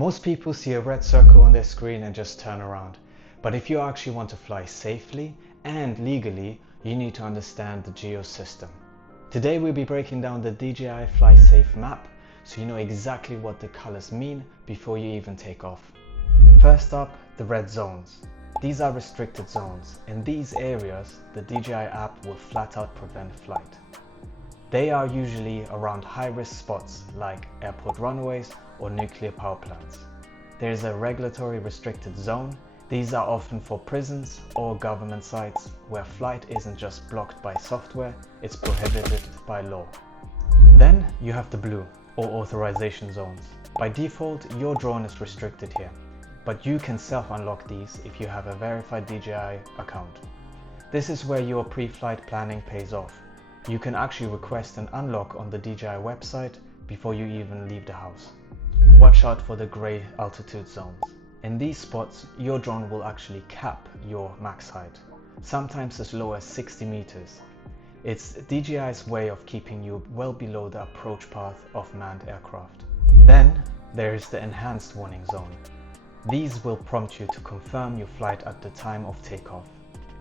Most people see a red circle on their screen and just turn around. But if you actually want to fly safely and legally, you need to understand the GEO system. Today we'll be breaking down the DJI Fly Safe map so you know exactly what the colors mean before you even take off. First up, the red zones. These are restricted zones. In these areas, the DJI app will flat out prevent flight. They are usually around high-risk spots like airport runways or nuclear power plants. There is a regulatory restricted zone. These are often for prisons or government sites where flight isn't just blocked by software, it's prohibited by law. Then you have the blue or authorization zones. By default, your drone is restricted here, but you can self-unlock these if you have a verified DJI account. This is where your pre-flight planning pays off. You can actually request an unlock on the DJI website before you even leave the house. Watch out for the grey altitude zones. In these spots, your drone will actually cap your max height, sometimes as low as 60 meters. It's DJI's way of keeping you well below the approach path of manned aircraft. Then there is the enhanced warning zone. These will prompt you to confirm your flight at the time of takeoff.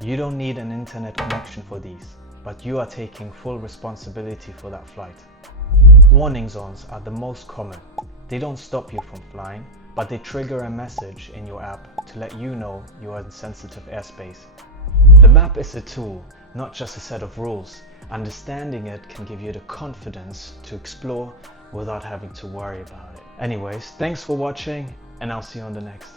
You don't need an internet connection for these, but you are taking full responsibility for that flight. Warning zones are the most common. They don't stop you from flying, but they trigger a message in your app to let you know you are in sensitive airspace. The map is a tool, not just a set of rules. Understanding it can give you the confidence to explore without having to worry about it. Anyways, thanks for watching, and I'll see you on the next.